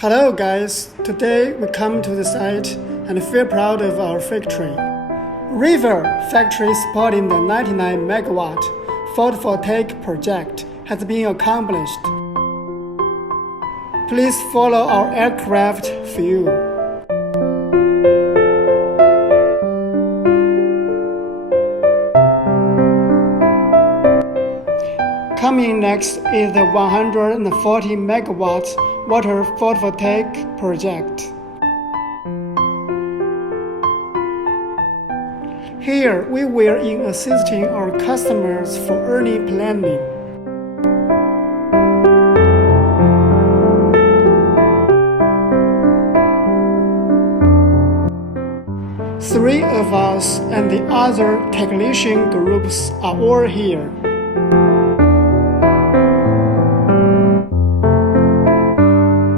Hello guys, today we come to the site and feel proud of our factory. River factory supporting the 99 megawatt photovoltaic project has been accomplished. Please follow our aircraft view. Coming next is the 140 megawatts water photovoltaic project. Here we will in assisting our customers for early planning. Three of us and the other technician groups are all here.